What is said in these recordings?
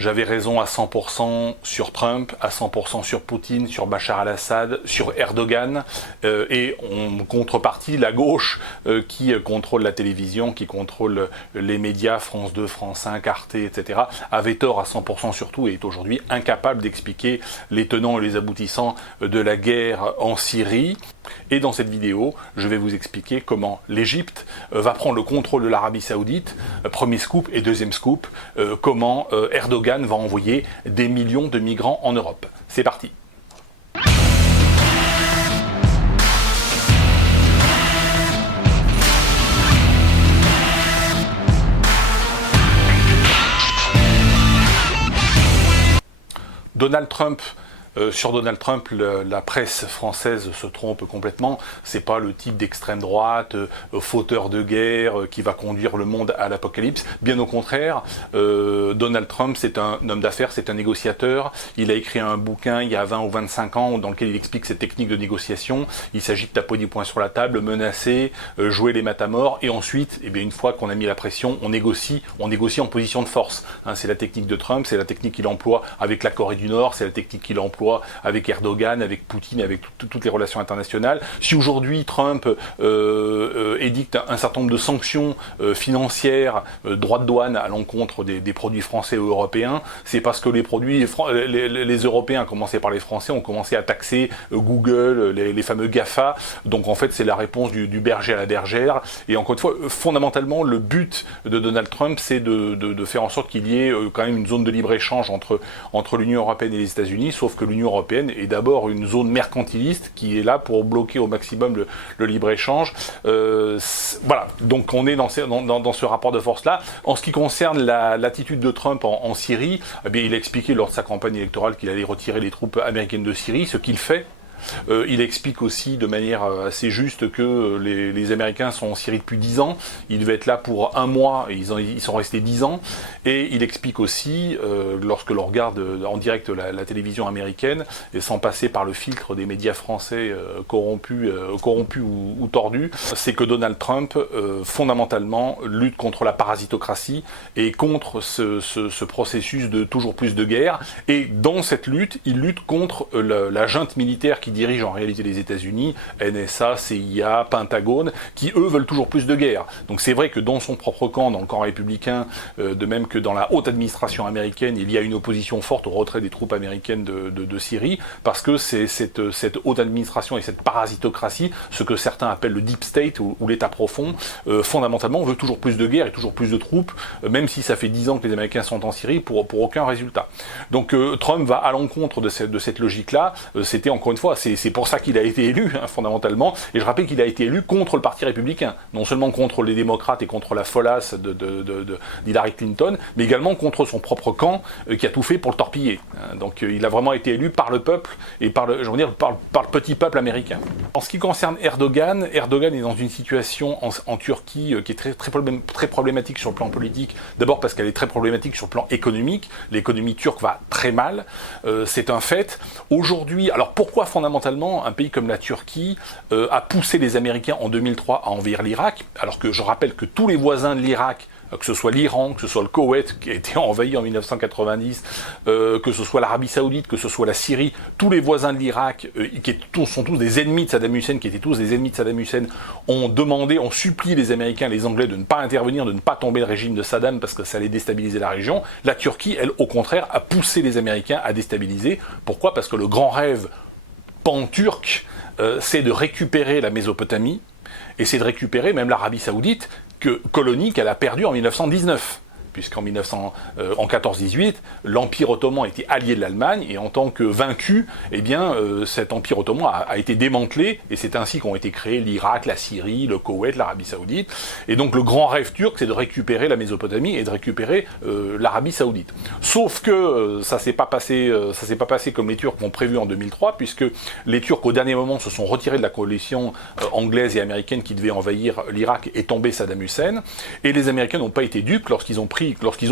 J'avais raison à 100% sur Trump, à 100% sur Poutine, sur Bachar al-Assad, sur Erdogan, et en contrepartie, la gauche qui contrôle la télévision, qui contrôle les médias, France 2, France 5, Arte, etc., avait tort à 100% sur tout et est aujourd'hui incapable d'expliquer les tenants et les aboutissants de la guerre en Syrie. Et dans cette vidéo, je vais vous expliquer comment l'Égypte va prendre le contrôle de l'Arabie Saoudite, premier scoop, et deuxième scoop, comment Erdogan va envoyer des millions de migrants en Europe. C'est parti. Donald Trump. Sur Donald Trump, la presse française se trompe complètement. C'est pas le type d'extrême droite, fauteur de guerre, qui va conduire le monde à l'apocalypse. Bien au contraire, Donald Trump, c'est un homme d'affaires, c'est un négociateur. Il a écrit un bouquin il y a 20 ou 25 ans dans lequel il explique ses techniques de négociation. Il s'agit de taper du poing sur la table, menacer, jouer les matamors, et ensuite, eh bien, une fois qu'on a mis la pression, on négocie en position de force. Hein, c'est la technique de Trump, c'est la technique qu'il emploie avec la Corée du Nord, c'est la technique qu'il emploie avec Erdogan, avec Poutine, avec toutes les relations internationales. Si aujourd'hui Trump édicte un certain nombre de sanctions financières, droits de douane à l'encontre des produits français ou européens, c'est parce que les Européens, à commencer par les Français, ont commencé à taxer Google, les fameux GAFA. Donc en fait, c'est la réponse du berger à la bergère. Et encore une fois, fondamentalement, le but de Donald Trump, c'est de faire en sorte qu'il y ait quand même une zone de libre-échange entre l'Union européenne et les États-Unis, sauf que l'Union européenne est d'abord une zone mercantiliste qui est là pour bloquer au maximum le libre-échange. Voilà, donc on est dans ce rapport de force-là. En ce qui concerne l'attitude de Trump en Syrie, eh bien, il a expliqué lors de sa campagne électorale qu'il allait retirer les troupes américaines de Syrie, ce qu'il fait. Il explique aussi de manière assez juste que les Américains sont en Syrie depuis 10 ans, ils devaient être là pour un mois, et ils sont restés 10 ans, et il explique aussi, lorsque l'on regarde en direct la télévision américaine, et sans passer par le filtre des médias français corrompus ou tordus, c'est que Donald Trump, fondamentalement, lutte contre la parasitocratie et contre ce processus de toujours plus de guerre, et dans cette lutte, il lutte contre la junte militaire qui dirige en réalité les États-Unis, NSA, CIA, Pentagone, qui eux veulent toujours plus de guerre. Donc c'est vrai que dans son propre camp, dans le camp républicain, de même que dans la haute administration américaine, il y a une opposition forte au retrait des troupes américaines de Syrie, parce que c'est cette haute administration et cette parasitocratie, ce que certains appellent le deep state ou l'État profond, fondamentalement veut toujours plus de guerre et toujours plus de troupes, même si ça fait 10 ans que les Américains sont en Syrie, pour aucun résultat. Donc Trump va à l'encontre de cette logique-là. C'était encore une fois, c'est pour ça qu'il a été élu, hein, fondamentalement, et je rappelle qu'il a été élu contre le Parti républicain, non seulement contre les démocrates et contre la folasse d'Hillary Clinton, mais également contre son propre camp, qui a tout fait pour le torpiller. Donc il a vraiment été élu par le peuple, et par le petit peuple américain. En ce qui concerne Erdogan est dans une situation en Turquie qui est très problématique sur le plan politique, d'abord parce qu'elle est très problématique sur le plan économique. L'économie turque va très mal, c'est un fait. Aujourd'hui, alors pourquoi fondamentalement un pays comme la Turquie a poussé les Américains en 2003 à envahir l'Irak, alors que je rappelle que tous les voisins de l'Irak, que ce soit l'Iran, que ce soit le Koweït qui a été envahi en 1990, que ce soit l'Arabie Saoudite, que ce soit la Syrie, tous les voisins de l'Irak, sont tous des ennemis de Saddam Hussein, qui étaient tous des ennemis de Saddam Hussein, ont supplié les Américains, les Anglais de ne pas intervenir, de ne pas tomber le régime de Saddam parce que ça allait déstabiliser la région. La Turquie, elle, au contraire, a poussé les Américains à déstabiliser. Pourquoi ? Parce que le grand rêve pan-turc, c'est de récupérer la Mésopotamie, et c'est de récupérer même l'Arabie Saoudite, colonie qu'elle a perdue en 1919. Puisqu'en 14-18, l'Empire ottoman était allié de l'Allemagne, et en tant que vaincu, eh bien, cet Empire ottoman a été démantelé, et c'est ainsi qu'ont été créés l'Irak, la Syrie, le Koweït, l'Arabie Saoudite. Et donc le grand rêve turc, c'est de récupérer la Mésopotamie et de récupérer l'Arabie Saoudite. Sauf que ça s'est pas passé comme les Turcs l'ont prévu en 2003, puisque les Turcs au dernier moment se sont retirés de la coalition anglaise et américaine qui devait envahir l'Irak et tomber Saddam Hussein. Et les Américains n'ont pas été dupes lorsqu'ils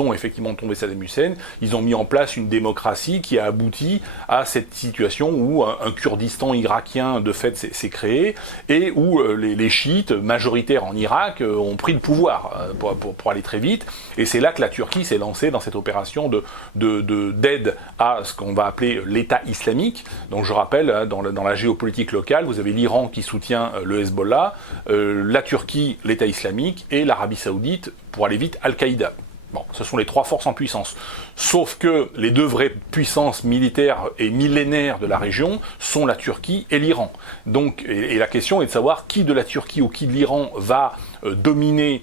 ont effectivement tombé Saddam Hussein, ils ont mis en place une démocratie qui a abouti à cette situation où un Kurdistan irakien de fait s'est créé, et où les chiites majoritaires en Irak ont pris le pouvoir pour aller très vite, et c'est là que la Turquie s'est lancée dans cette opération d'aide à ce qu'on va appeler l'État islamique. Donc je rappelle, dans la géopolitique locale, vous avez l'Iran qui soutient le Hezbollah, la Turquie, l'État islamique, et l'Arabie Saoudite, pour aller vite, Al-Qaïda. Bon, ce sont les trois forces en puissance. Sauf que les deux vraies puissances militaires et millénaires de la région sont la Turquie et l'Iran. Donc, et la question est de savoir qui de la Turquie ou qui de l'Iran va dominer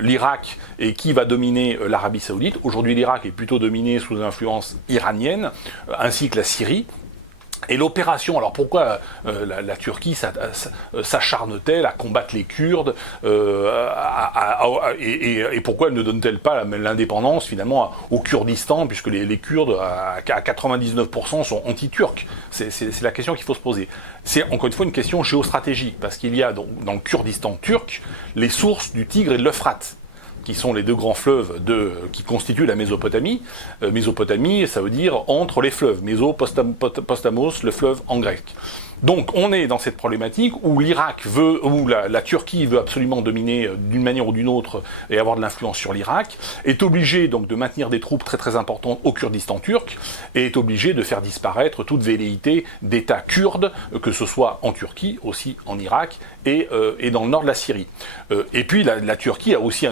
l'Irak et qui va dominer l'Arabie Saoudite. Aujourd'hui, l'Irak est plutôt dominé sous influence iranienne, ainsi que la Syrie. Et l'opération, alors pourquoi la Turquie s'acharne-t-elle à combattre les Kurdes et pourquoi elle ne donne-t-elle pas l'indépendance finalement au Kurdistan, puisque les Kurdes à 99% sont anti-turcs? C'est la question qu'il faut se poser. C'est encore une fois une question géostratégique, parce qu'il y a dans le Kurdistan turc les sources du Tigre et de l'Euphrate, qui sont les deux grands fleuves qui constituent la Mésopotamie. Mésopotamie, ça veut dire entre les fleuves. Postamos, le fleuve en grec. Donc on est dans cette problématique où l'Irak où la Turquie veut absolument dominer d'une manière ou d'une autre et avoir de l'influence sur l'Irak, est obligée donc de maintenir des troupes très très importantes au Kurdistan turc, et est obligée de faire disparaître toute velléité d'État kurde, que ce soit en Turquie, aussi en Irak, et dans le nord de la Syrie. Et puis la Turquie a aussi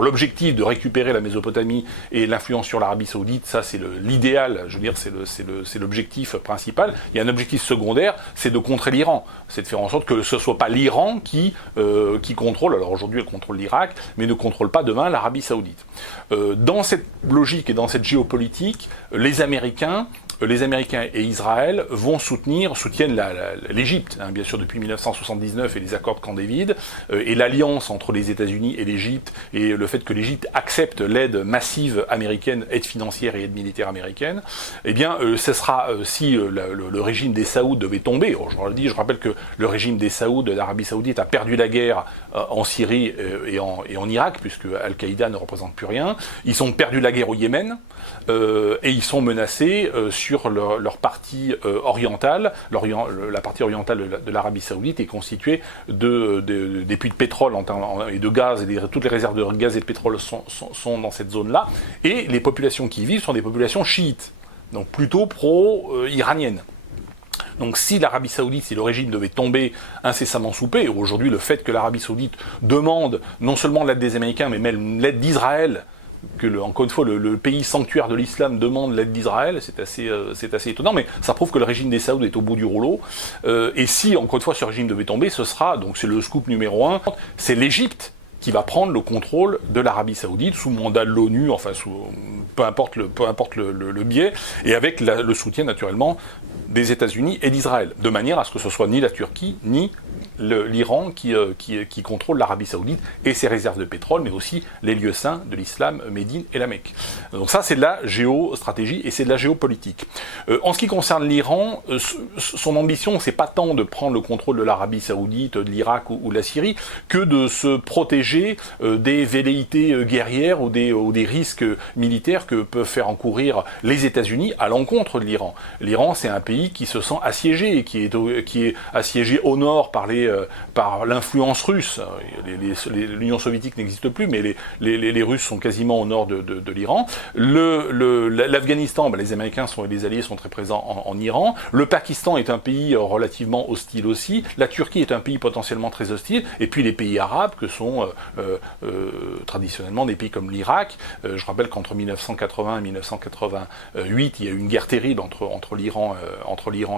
l'objectif de récupérer la Mésopotamie et l'influence sur l'Arabie Saoudite, ça c'est l'idéal, je veux dire, c'est l'objectif principal. Il y a un objectif secondaire, c'est de contrer l'Iran, c'est de faire en sorte que ce ne soit pas l'Iran qui contrôle, alors aujourd'hui elle contrôle l'Irak, mais ne contrôle pas demain l'Arabie Saoudite. Dans cette logique et dans cette géopolitique, les Américains et Israël soutiennent l'Égypte, hein, bien sûr depuis 1979 et les accords de Camp David, et l'alliance entre les États-Unis et l'Égypte, et le fait que l'Égypte accepte l'aide massive américaine, aide financière et aide militaire américaine, eh bien ce sera, si le régime des Saouds devait tomber, je rappelle que le régime des Saouds, de l'Arabie Saoudite, a perdu la guerre en Syrie et en Irak, puisque Al-Qaïda ne représente plus rien. Ils ont perdu la guerre au Yémen, et ils sont menacés sur leur partie orientale. La partie orientale de l'Arabie Saoudite est constituée des puits de pétrole et de gaz, et toutes les réserves de gaz et de pétrole sont dans cette zone-là. Et les populations qui y vivent sont des populations chiites, donc plutôt pro-iraniennes. Donc si l'Arabie Saoudite, si le régime devait tomber incessamment sous peu, aujourd'hui le fait que l'Arabie Saoudite demande non seulement l'aide des Américains, mais même l'aide d'Israël, encore une fois, le pays sanctuaire de l'islam demande l'aide d'Israël, c'est assez étonnant, mais ça prouve que le régime des Saouds est au bout du rouleau. Et si, encore une fois, ce régime devait tomber, c'est le scoop numéro 1, c'est l'Égypte qui va prendre le contrôle de l'Arabie Saoudite sous mandat de l'ONU, enfin peu importe le biais, et avec le soutien naturellement des États-Unis et d'Israël, de manière à ce que ce soit ni la Turquie ni l'Iran qui contrôle l'Arabie Saoudite et ses réserves de pétrole, mais aussi les lieux saints de l'islam, Médine et la Mecque. Donc ça, c'est de la géostratégie et c'est de la géopolitique. En ce qui concerne l'Iran, son ambition, c'est pas tant de prendre le contrôle de l'Arabie Saoudite, de l'Irak ou de la Syrie, que de se protéger des velléités guerrières ou des risques militaires que peuvent faire encourir les États-Unis à l'encontre de l'Iran. L'Iran, c'est un pays qui se sent assiégé, et qui est assiégé au nord par l'influence russe. L'Union soviétique n'existe plus, mais les Russes sont quasiment au nord de l'Iran. L'Afghanistan, les Américains et les Alliés sont très présents en Iran. Le Pakistan est un pays relativement hostile aussi. La Turquie est un pays potentiellement très hostile. Et puis les pays arabes, que sont traditionnellement des pays comme l'Irak. Je rappelle qu'entre 1980 et 1988, il y a eu une guerre terrible entre l'Iran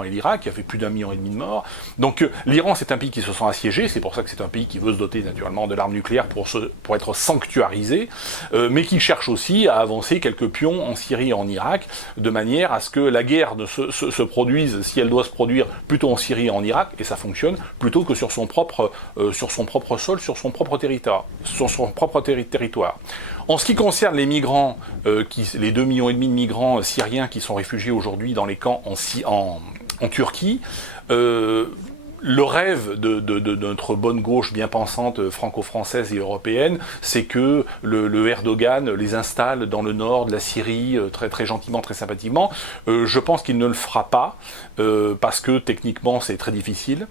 et l'Irak, qui a fait plus d'1,5 million de morts. Donc l'Iran, c'est un pays qui se sent assiégé, c'est pour ça que c'est un pays qui veut se doter naturellement de l'arme nucléaire pour être sanctuarisé, mais qui cherche aussi à avancer quelques pions en Syrie et en Irak, de manière à ce que la guerre se produise, si elle doit se produire, plutôt en Syrie et en Irak, et ça fonctionne, plutôt que sur son propre sol, sur son propre territoire. En ce qui concerne les migrants, les 2,5 millions de migrants syriens qui sont réfugiés aujourd'hui dans les camps en Turquie, le rêve de notre bonne gauche bien pensante franco-française et européenne, c'est que le Erdogan les installe dans le nord de la Syrie très, très gentiment, très sympathiquement. Je pense qu'il ne le fera pas, parce que techniquement c'est très difficile.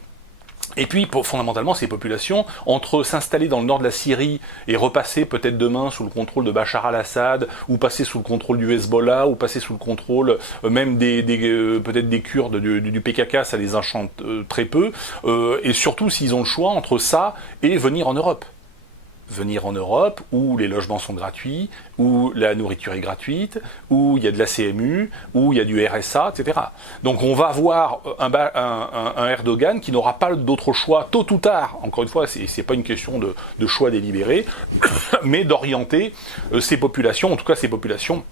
Et puis, fondamentalement, ces populations, entre s'installer dans le nord de la Syrie et repasser peut-être demain sous le contrôle de Bachar al-Assad, ou passer sous le contrôle du Hezbollah, ou passer sous le contrôle même peut-être des Kurdes du PKK, ça les enchante très peu. Et surtout, s'ils ont le choix entre ça et venir en Europe. Venir en Europe, où les logements sont gratuits, où la nourriture est gratuite, où il y a de la CMU, où il y a du RSA, etc. Donc on va avoir un Erdogan qui n'aura pas d'autre choix, tôt ou tard, encore une fois, c'est pas une question de choix délibéré, mais d'orienter ces populations, en tout cas ces populations,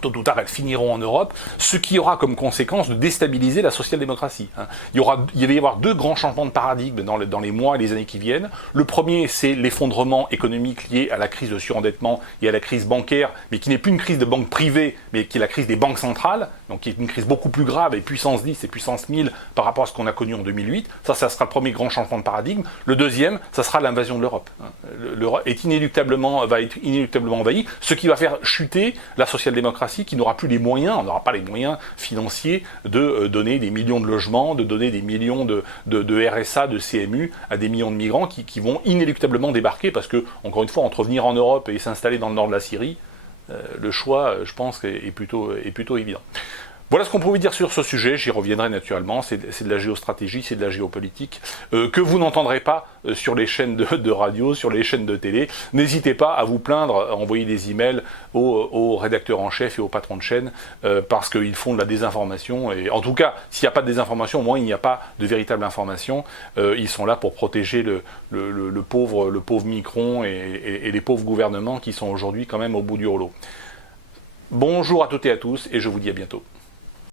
tôt ou tard, elles finiront en Europe, ce qui aura comme conséquence de déstabiliser la social-démocratie. Il va y avoir deux grands changements de paradigme dans les mois et les années qui viennent. Le premier, c'est l'effondrement économique lié à la crise de surendettement et à la crise bancaire, mais qui n'est plus une crise de banques privées, mais qui est la crise des banques centrales, donc qui est une crise beaucoup plus grave et puissance 10 et puissance 1000 par rapport à ce qu'on a connu en 2008. Ça sera le premier grand changement de paradigme. Le deuxième, ça sera l'invasion de l'Europe. L'Europe va être inéluctablement envahie, ce qui va faire chuter la social-démocratie qui n'aura plus les moyens, on n'aura pas les moyens financiers de donner des millions de logements, de donner des millions de RSA, de CMU à des millions de migrants qui vont inéluctablement débarquer parce que, encore une fois, entre venir en Europe et s'installer dans le nord de la Syrie, le choix, je pense, est plutôt évident. Voilà ce qu'on pouvait dire sur ce sujet, j'y reviendrai naturellement, c'est de la géostratégie, c'est de la géopolitique, que vous n'entendrez pas sur les chaînes de radio, sur les chaînes de télé. N'hésitez pas à vous plaindre, à envoyer des emails aux rédacteurs en chef et aux patrons de chaîne, parce qu'ils font de la désinformation, et en tout cas, s'il n'y a pas de désinformation, au moins il n'y a pas de véritable information, ils sont là pour protéger le pauvre Micron et les pauvres gouvernements qui sont aujourd'hui quand même au bout du rouleau. Bonjour à toutes et à tous, et je vous dis à bientôt.